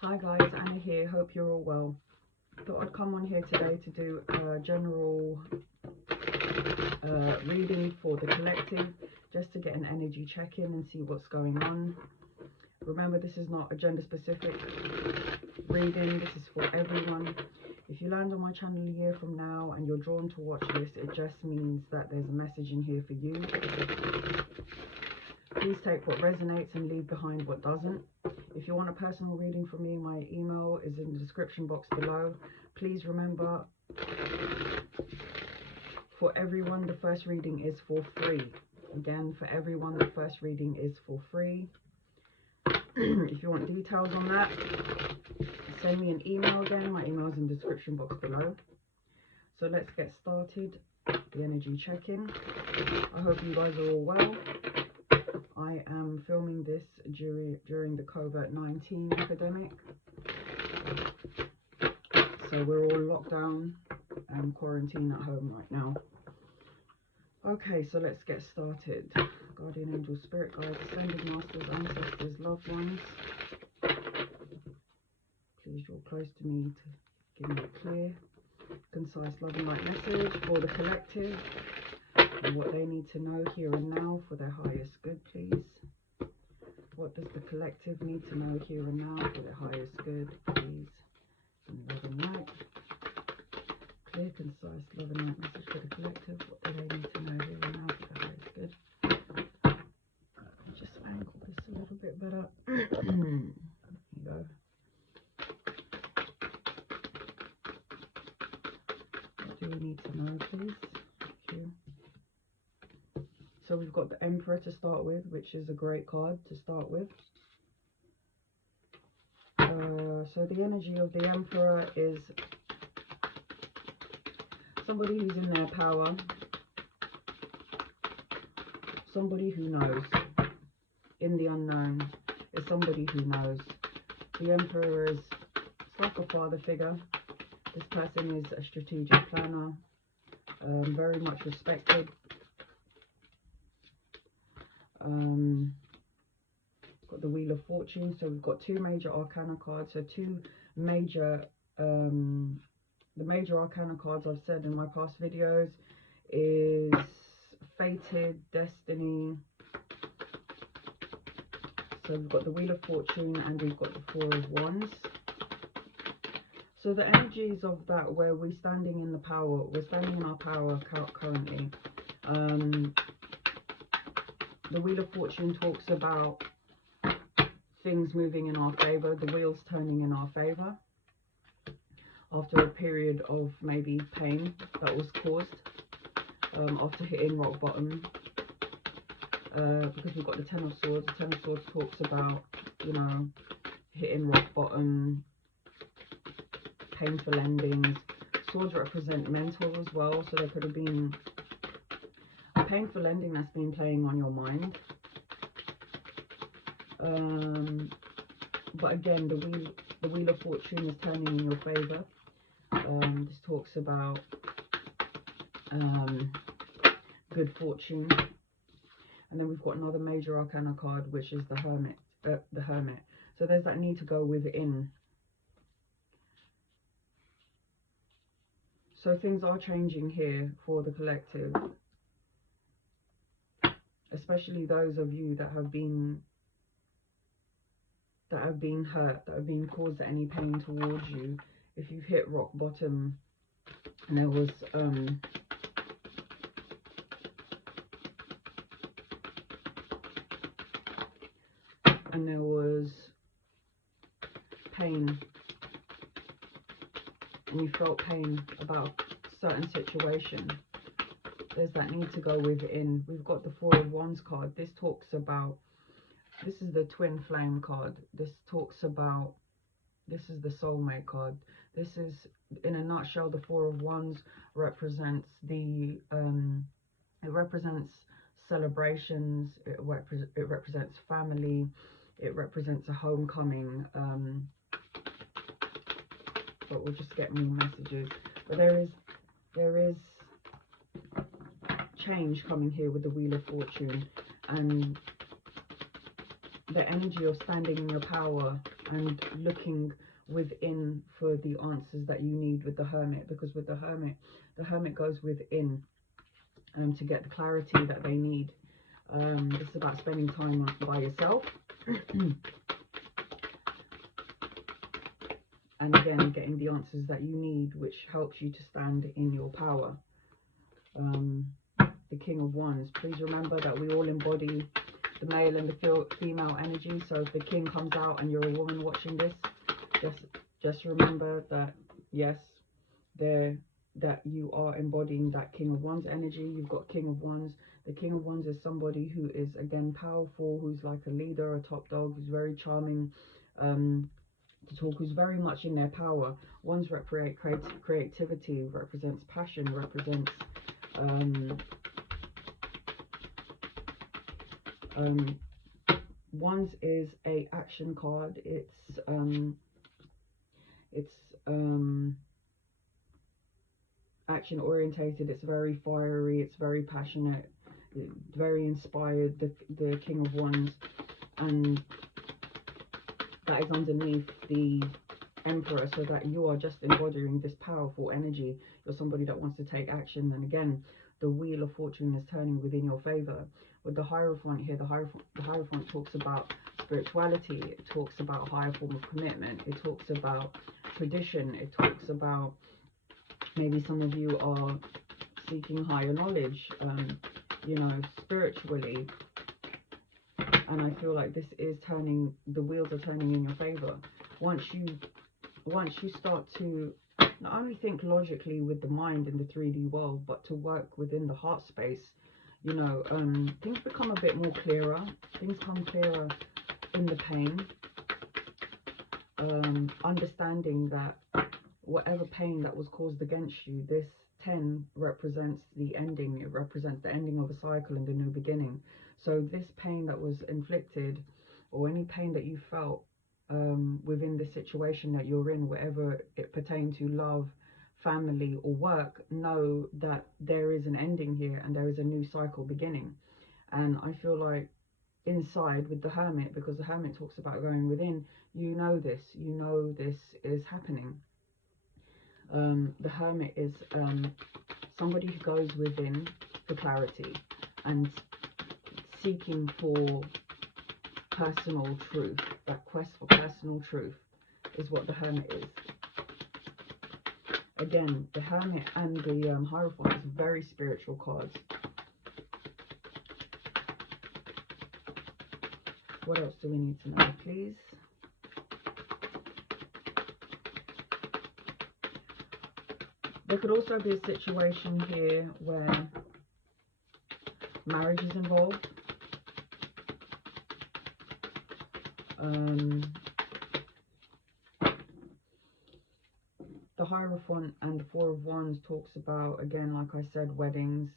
Hi guys, Anna here, hope you're all well. Thought I'd come on here today to do a general reading for the collective, just to get an energy check-in and see what's going on. Remember, this is not a gender specific reading, this is for everyone. If you land on my channel a year from now and you're drawn to watch this, it just means that there's a message in here for you. Please take what resonates and leave behind what doesn't. If you want a personal reading from me, my email is in the description box below. Please remember, for everyone, the first reading is for free. Again, for everyone, the first reading is for free. If you want details on that, send me an email again. My email is in the description box below. So let's get started. The energy check-in. I hope you guys are all well. I am filming this during the COVID-19 epidemic. So we're all locked down and quarantined at home right now. Okay, so let's get started. Guardian angel, spirit guides, ascended masters, ancestors, loved ones, please draw close to me to give me a clear, concise, loving light message for the collective and what they need to know here and now for their highest good, please. What does the collective need to know here and now for their highest good, please? And love and light. Clear, concise, love and light message for the collective. What do they need to know here and now for their highest good? Just angle this a little bit better. There you go. What do we need to know, please? Thank you. So we've got the Emperor to start with, which is a great card to start with. So the energy of the Emperor is somebody who's in their power, somebody who knows. In the unknown is somebody who knows. The Emperor is, it's like a father figure. This person is a strategic planner, very much respected. Got the Wheel of Fortune, so we've got two major arcana cards. So two major, the major arcana cards I've said in my past videos is Fated, Destiny. So we've got the Wheel of Fortune and we've got the Four of Wands. So the energies of that, where we're standing in the power, we're standing in our power currently. The Wheel of Fortune talks about things moving in our favor, the wheels turning in our favor after a period of maybe pain that was caused after hitting rock bottom. Because we've got the Ten of Swords. The Ten of Swords talks about, you know, hitting rock bottom, painful endings. Swords represent mental as well, so there could have been a painful ending that's been playing on your mind. But again, the Wheel of Fortune is turning in your favor. This talks about good fortune. And then we've got another major arcana card, which is the Hermit. So there's that need to go within. So things are changing here for the collective, especially those of you that have been hurt, that have been caused any pain towards you. If you've hit rock bottom and there was pain, and you felt pain about a certain situation, there's that need to go within. We've got the Four of Wands card. This talks about, this is the twin flame card. This talks about, this is the soulmate card. This is, in a nutshell, the Four of Wands represents the it represents celebrations, it represents family, it represents a homecoming. But we'll just get more messages. But there is change coming here with the Wheel of Fortune, and the energy of standing in your power and looking within for the answers that you need with the Hermit, because with the Hermit goes within to get the clarity that they need. This is about spending time by yourself. And again, getting the answers that you need, which helps you to stand in your power. The King of Wands. Please remember that we all embody the male and the female energy. So if the King comes out and you're a woman watching this, just remember that, yes, that you are embodying that King of Wands energy. You've got King of Wands. The King of Wands is somebody who is, again, powerful, who's like a leader, a top dog, who's very charming to talk, who's very much in their power. Wands represent creativity, represents passion, represents Wands is a action card. It's action orientated. It's very fiery. It's very passionate. Very inspired. The King of Wands, and that is underneath the Emperor, so that you are just embodying this powerful energy. You're somebody that wants to take action, and again, the wheel of fortune is turning within your favor. With the Hierophant here, the Hierophant talks about spirituality. It talks about a higher form of commitment. It talks about tradition. It talks about maybe some of you are seeking higher knowledge, you know, spiritually. And I feel like this is turning, the wheels are turning in your favor. Once you start to not only think logically with the mind in the 3D world, but to work within the heart space, you know, things become a bit more clearer. Things come clearer in the pain. Understanding that whatever pain that was caused against you, this 10 represents the ending. It represents the ending of a cycle and a new beginning. So this pain that was inflicted, or any pain that you felt within the situation that you're in, whatever it pertained to, love, family, or work, know that there is an ending here and there is a new cycle beginning. And I feel like inside with the Hermit, because the Hermit talks about going within, you know this is happening. The Hermit is somebody who goes within for clarity and seeking for personal truth. That quest for personal truth is what the Hermit is. Again, the Hermit and the Hierophant is very spiritual cards. What else do we need to know, please? There could also be a situation here where marriage is involved. The Hierophant and the Four of Wands talks about, again, like I said, weddings,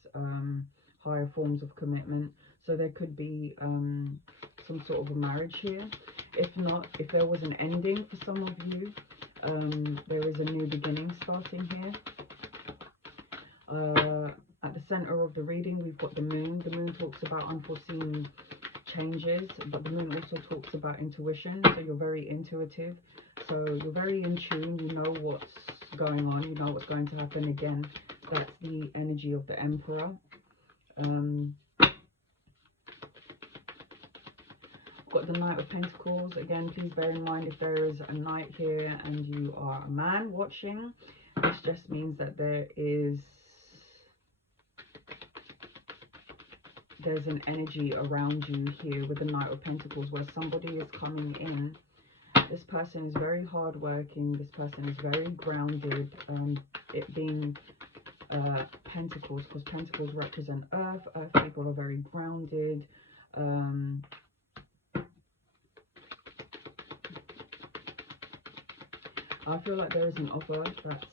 higher forms of commitment. So there could be some sort of a marriage here. If not, if there was an ending for some of you, there is a new beginning starting here. At the center of the reading, we've got the Moon. The Moon talks about unforeseen changes, but the Moon also talks about intuition. So you're very intuitive. So you're very in tune. You know what's going on. You know what's going to happen. Again, that's the energy of the Emperor. Got the Knight of Pentacles. Again, please bear in mind if there is a knight here and you are a man watching, this just means that there's an energy around you here with the Knight of Pentacles where somebody is coming in. This person is very hardworking. This person is very grounded. It being Pentacles, because Pentacles represent Earth. Earth people are very grounded. I feel like there is an offer that's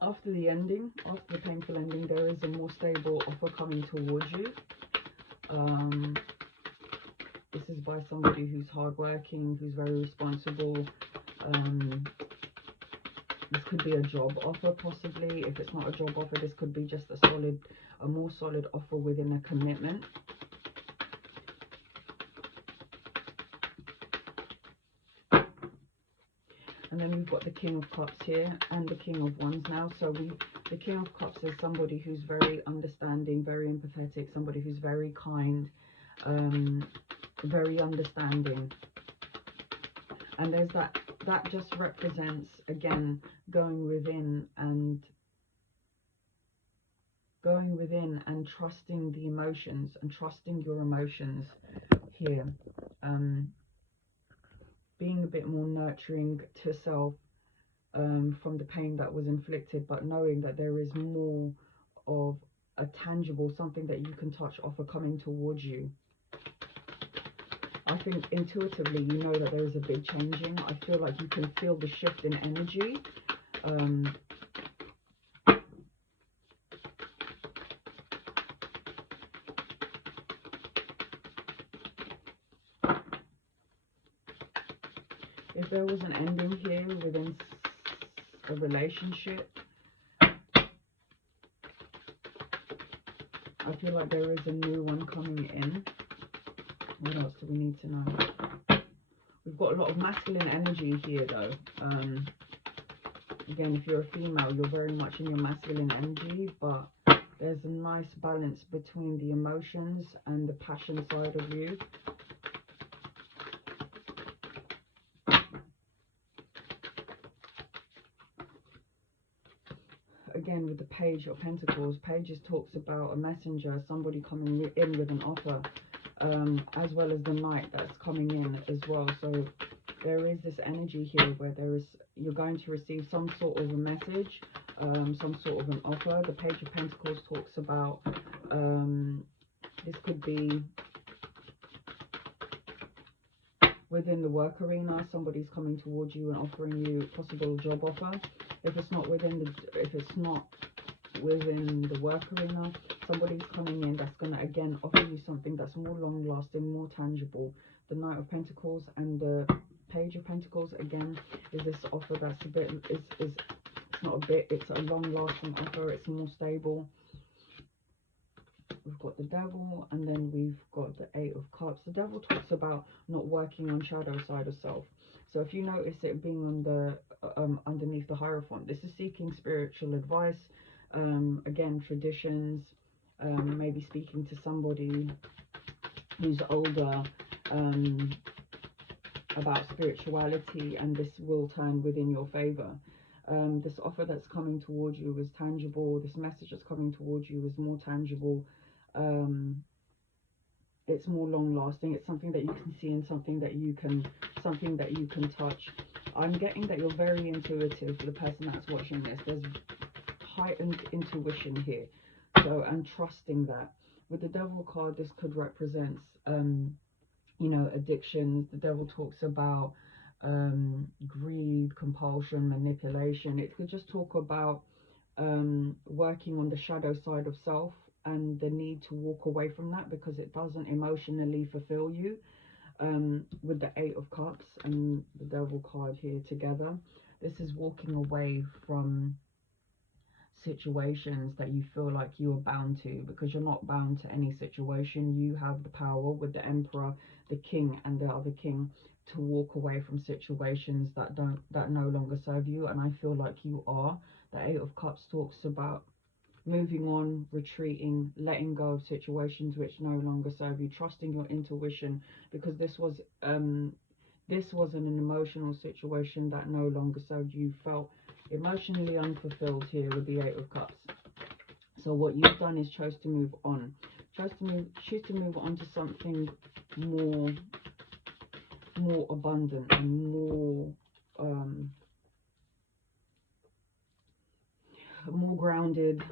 after the ending, after the painful ending, there is a more stable offer coming towards you. This is by somebody who's hardworking, who's very responsible. This could be a job offer, possibly. If it's not a job offer, this could be just a more solid offer within a commitment. And then we've got the King of Cups here and the King of Wands now. So the King of Cups is somebody who's very understanding, very empathetic, somebody who's very kind, very understanding. And there's that just represents, again, going within and trusting the emotions and trusting your emotions here. Being a bit more nurturing to self, from the pain that was inflicted, but knowing that there is more of a tangible, something that you can touch, offer coming towards you. I think intuitively you know that there is a big changing. I feel like you can feel the shift in energy. If there was an ending here within a relationship, I feel like there is a new one coming in. What else do we need to know? We've got a lot of masculine energy here though. Again, if you're a female, you're very much in your masculine energy, but there's a nice balance between the emotions and the passion side of you. Again, with the Page of Pentacles, Pages talks about a messenger, somebody coming in with an offer, as well as the Knight that's coming in as well. So there is this energy here where you're going to receive some sort of a message, some sort of an offer. The Page of Pentacles talks about, this could be within the work arena. Somebody's coming towards you and offering you a possible job offer. If it's not within the work arena, somebody's coming in that's going to again offer you something that's more long lasting, more tangible. The Knight of Pentacles and the Page of Pentacles again is this offer that's a bit, it's not a bit, it's a long lasting offer, it's more stable. We've got the Devil, and then we've got the Eight of Cups. The Devil talks about not working on shadow side of self. So if you notice it being on the underneath the Hierophant, this is seeking spiritual advice. Again, traditions, maybe speaking to somebody who's older about spirituality, and this will turn within your favor. This offer that's coming towards you is tangible. This message that's coming towards you is more tangible. It's more long lasting. It's something that you can see and something that you can touch. I'm getting that you're very intuitive for the person that's watching this. There's heightened intuition here, so, and trusting that. With the Devil card, this could represent you know, addictions. The Devil talks about greed, compulsion, manipulation. It could just talk about working on the shadow side of self and the need to walk away from that because it doesn't emotionally fulfill you. With the Eight of Cups and the Devil card here together, this is walking away from situations that you feel like you are bound to, because you're not bound to any situation. You have the power, with the Emperor, the King and the other King, to walk away from situations that no longer serve you, and I feel like you are. The Eight of Cups talks about moving on, retreating, letting go of situations which no longer serve you, trusting your intuition, because this was an emotional situation that no longer served you. You felt emotionally unfulfilled here with the Eight of Cups. So what you've done is chose to move on. Choose to move on to something more abundant and more grounded.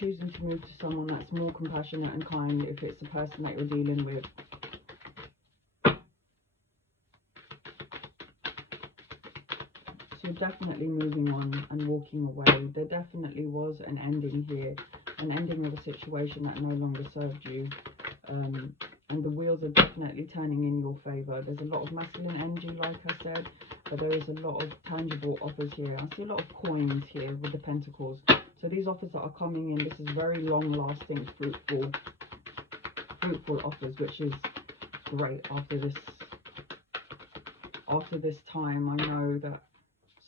Choosing to move to someone that's more compassionate and kind if it's the person that you're dealing with. So you're definitely moving on and walking away. There definitely was an ending here, an ending of a situation that no longer served you. And the wheels are definitely turning in your favor. There's a lot of masculine energy, like I said, but there is a lot of tangible offers here. I see a lot of coins here with the Pentacles. So these offers that are coming in, this is very long-lasting, fruitful offers, which is great after this After this time, I know that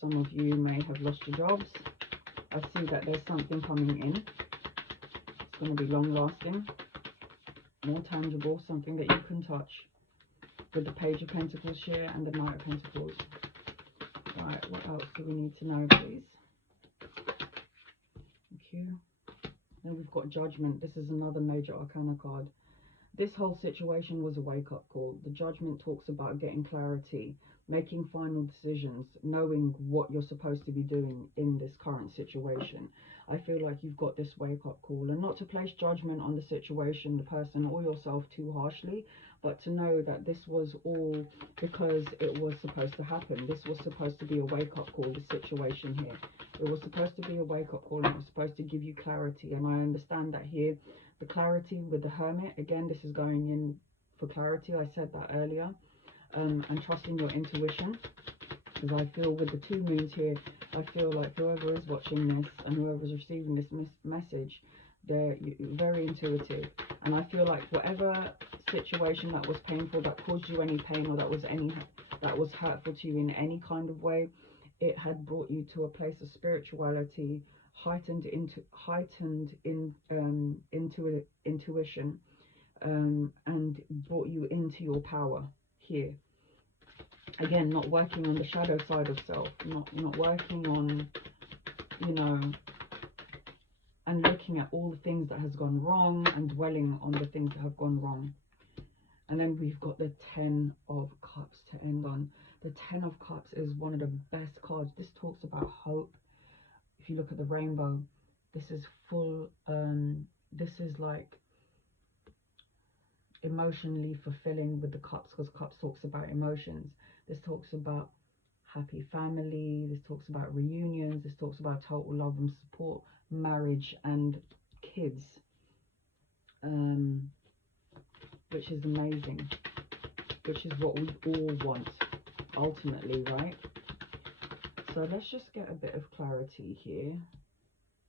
some of you may have lost your jobs. I see that there's something coming in. It's going to be long lasting, more tangible, something that you can touch. With the Page of Pentacles here and the Knight of Pentacles. Right, what else do we need to know, please? Thank you. Then we've got Judgment. This is another major arcana card. This whole situation was a wake-up call. The Judgment talks about getting clarity, making final decisions, knowing what you're supposed to be doing in this current situation. I feel like you've got this wake-up call, and not to place judgment on the situation, the person, or yourself too harshly, but to know that this was all because it was supposed to happen. This was supposed to be a wake-up call, the situation here. It was supposed to be a wake-up call, and it was supposed to give you clarity, and I understand that here. The clarity with the Hermit, again, this is going in for clarity. I said that earlier. And trusting your intuition, because I feel with the 2 moons here, I feel like whoever is watching this and whoever is receiving this message, they're very intuitive. And I feel like whatever situation that was painful, that caused you any pain, or that was hurtful to you in any kind of way, it had brought you to a place of spirituality, heightened intuition, and brought you into your power here. Again, not working on the shadow side of self, not working on, you know, and looking at all the things that has gone wrong and dwelling on the things that have gone wrong. And then we've got the 10 of Cups to end on. The 10 of Cups is one of the best cards. This talks about hope. If you look at the rainbow, this is full, this is like emotionally fulfilling with the Cups, because Cups talks about emotions. This talks about happy family, this talks about reunions, this talks about total love and support, marriage and kids, which is amazing, which is what we all want ultimately, right? So let's just get a bit of clarity here.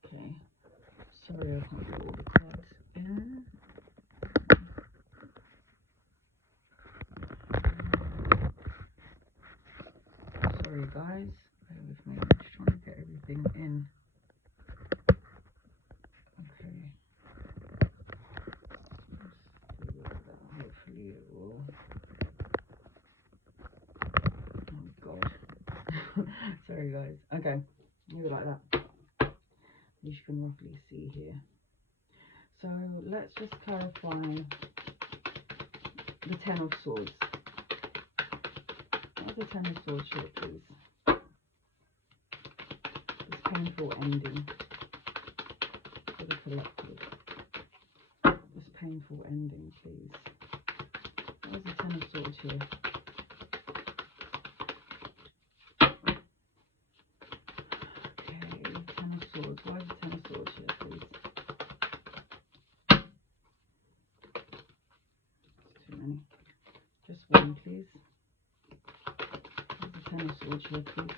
Okay, sorry I can't get all the cards in. Sorry guys, bear with me, I'm just trying to get everything in. Okay, let's do that. Hopefully it will. Oh god. Sorry guys. Okay, maybe like that. At least you can roughly see here. So let's just clarify the 10 of Swords. What's the 10 of Swords here, please? This painful ending for the collective. This painful ending, please. Where's the 10 of Swords here? Okay, 10 of Swords. Where's the 10 of Swords here, please? It's too many. Just one, please. Where's the 10 of Swords here, please?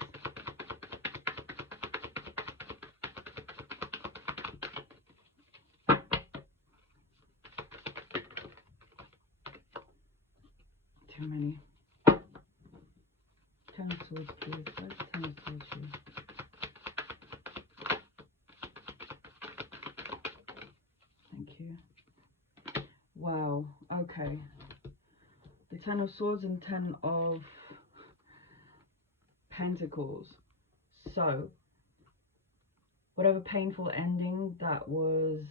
Too many. 10 of Swords, please. Where's the 10 of Swords here? Thank you. Wow, okay. The 10 of Swords and 10 of Pentacles. So, whatever painful ending that was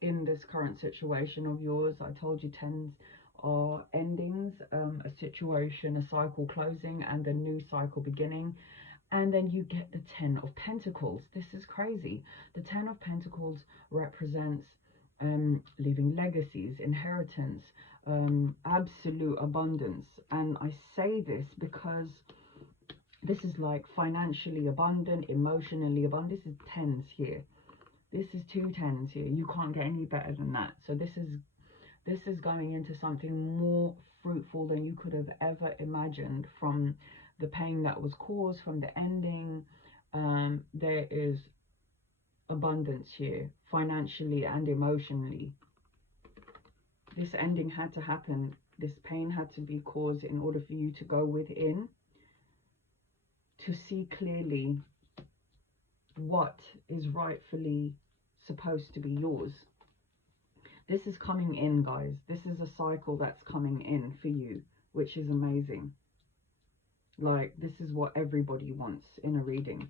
in this current situation of yours, I told you 10s are endings, a situation, a cycle closing, and a new cycle beginning. And then you get the 10 of Pentacles. This is crazy. The 10 of Pentacles represents leaving legacies, inheritance, absolute abundance. And I say this because this is like financially abundant, emotionally abundant. This is 10s here. This is 2 10s here. You can't get any better than that. So this is going into something more fruitful than you could have ever imagined from the pain that was caused, from the ending. There is abundance here, financially and emotionally. This ending had to happen This pain had to be caused in order for you to go within, to see clearly what is rightfully supposed to be yours. This is coming in, guys. This is a cycle that's coming in for you, which is amazing. Like, this is what everybody wants in a reading.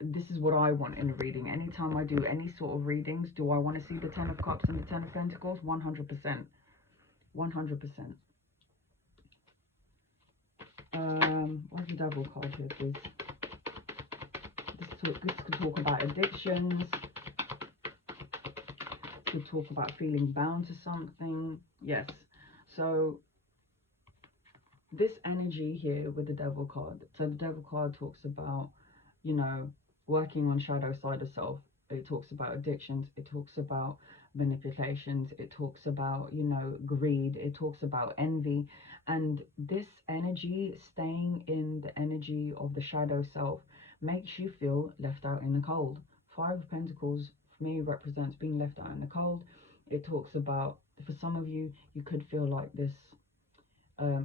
This is what I want in a reading. Anytime I do any sort of readings, do I want to see the Ten of Cups and the Ten of Pentacles? 100%. 100%. What's the Devil card here, please? This could talk about addictions. This could talk about feeling bound to something. Yes. So this energy here with the Devil card. So the Devil card talks about, you know, working on shadow side of self. It talks about addictions. It talks about manipulations. It talks about, you know, greed. It talks about envy. And this energy, staying in the energy of the shadow self, makes you feel left out in the cold. Five of Pentacles for me represents being left out in the cold. It talks about, for some of you, you could feel like this.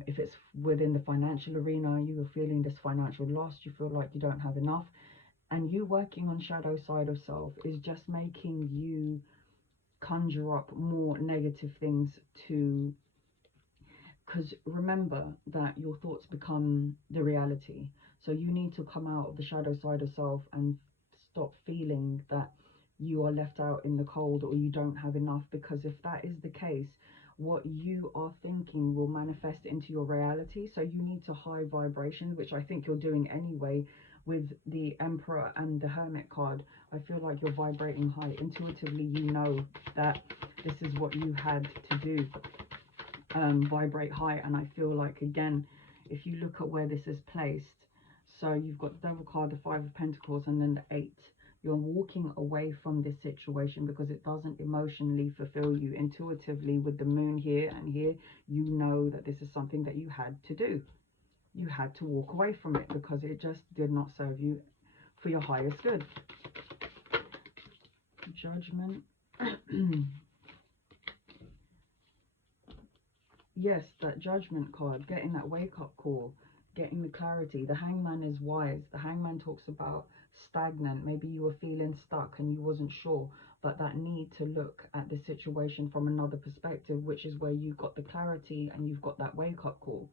If it's within the financial arena, you are feeling this financial loss, you feel like you don't have enough, and you working on shadow side of self is just making you conjure up more negative things to, because remember that your thoughts become the reality. So you need to come out of the shadow side of self and stop feeling that you are left out in the cold or you don't have enough, because if that is the case, what you are thinking will manifest into your reality. So you need to high vibrations, which I think you're doing anyway with the Emperor and the Hermit card. I feel like you're vibrating high. Intuitively, you know that this is what you had to do. Vibrate high. And I feel like, again, if you look at where this is placed, so you've got the Devil card, the Five of Pentacles, and then the Eight. You're walking away from this situation because it doesn't emotionally fulfill you. Intuitively, with the Moon here and here, you know that this is something that you had to do. You had to walk away from it because it just did not serve you for your highest good. Judgment. Yes, that Judgment card, getting that wake-up call, getting the clarity. The Hangman is wise. The Hangman talks about stagnant. Maybe you were feeling stuck and you wasn't sure, but that need to look at the situation from another perspective, which is where you got the clarity and you've got that wake-up call.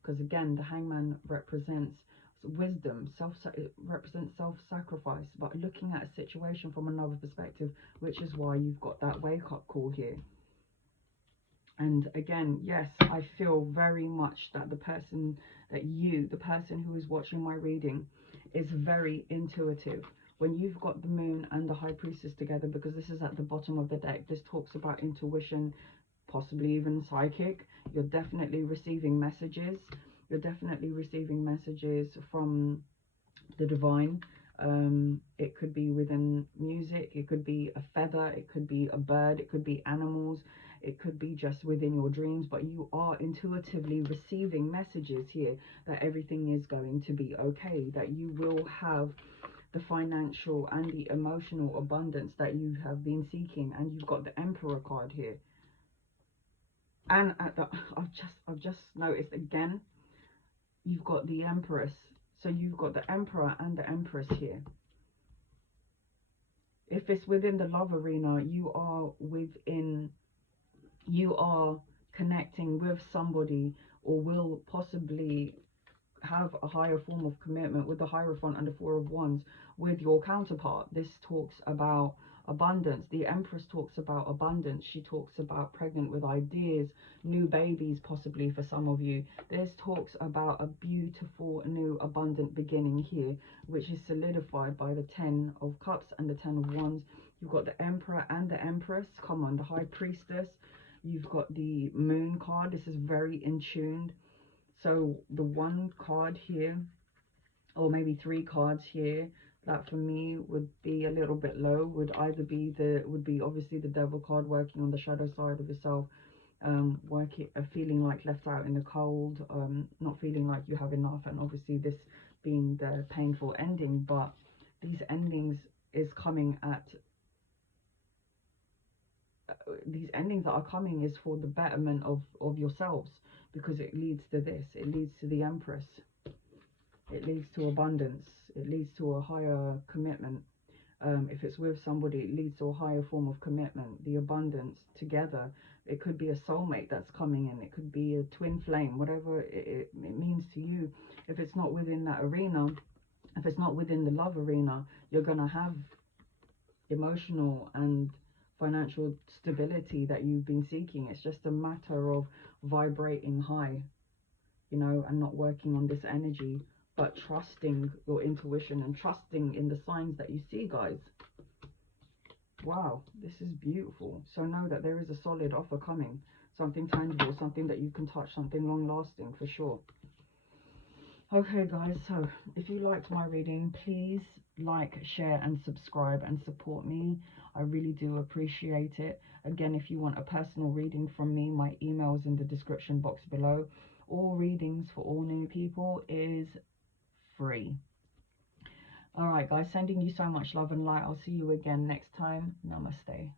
Because again, the Hangman represents wisdom, it represents self-sacrifice, but looking at a situation from another perspective, which is why you've got that wake-up call here. And again, yes, I feel very much that the person who is watching my reading is very intuitive. When you've got the Moon and the High Priestess together, because this is at the bottom of the deck, this talks about intuition, possibly even psychic. You're definitely receiving messages. You're definitely receiving messages from the divine. It could be within music, it could be a feather, it could be a bird, it could be animals, it could be just within your dreams, but you are intuitively receiving messages here that everything is going to be okay, that you will have the financial and the emotional abundance that you have been seeking. And you've got the Emperor card here, and at the I've just noticed again, you've got the Empress. So you've got the Emperor and the Empress here. If it's within the love arena, you are connecting with somebody, or will possibly have a higher form of commitment with the Hierophant and the Four of Wands with your counterpart. This talks about abundance. The Empress talks about abundance. She talks about pregnant with ideas, new babies possibly for some of you. This talks about a beautiful new abundant beginning here, which is solidified by the Ten of Cups and the Ten of Wands. You've got the Emperor and the Empress. Come on, the High Priestess. You've got the Moon card. This is very in tune. So the one card here, or maybe three cards here, that for me would be a little bit low, would either be obviously the Devil card, working on the shadow side of yourself, feeling like left out in the cold, not feeling like you have enough, and obviously this being the painful ending. But these endings is coming at these endings that are coming is for the betterment of yourselves, because it leads to this. It leads to the Empress. It leads to abundance. It leads to a higher commitment. If it's with somebody, it leads to a higher form of commitment, the abundance together. It could be a soulmate that's coming in. It could be a twin flame, whatever it means to you. If it's not within that arena, if it's not within the love arena, you're going to have emotional and financial stability that you've been seeking. It's just a matter of vibrating high, you know, and not working on this energy, but trusting your intuition and trusting in the signs that you see, guys. Wow, this is beautiful. So know that there is a solid offer coming, something tangible, something that you can touch, something long lasting for sure. Okay guys, so if you liked my reading, please like, share and subscribe and support me. I really do appreciate it. Again, if you want a personal reading from me, my email is in the description box below. All readings for all new people is free. All right guys, sending you so much love and light. I'll see you again next time. Namaste.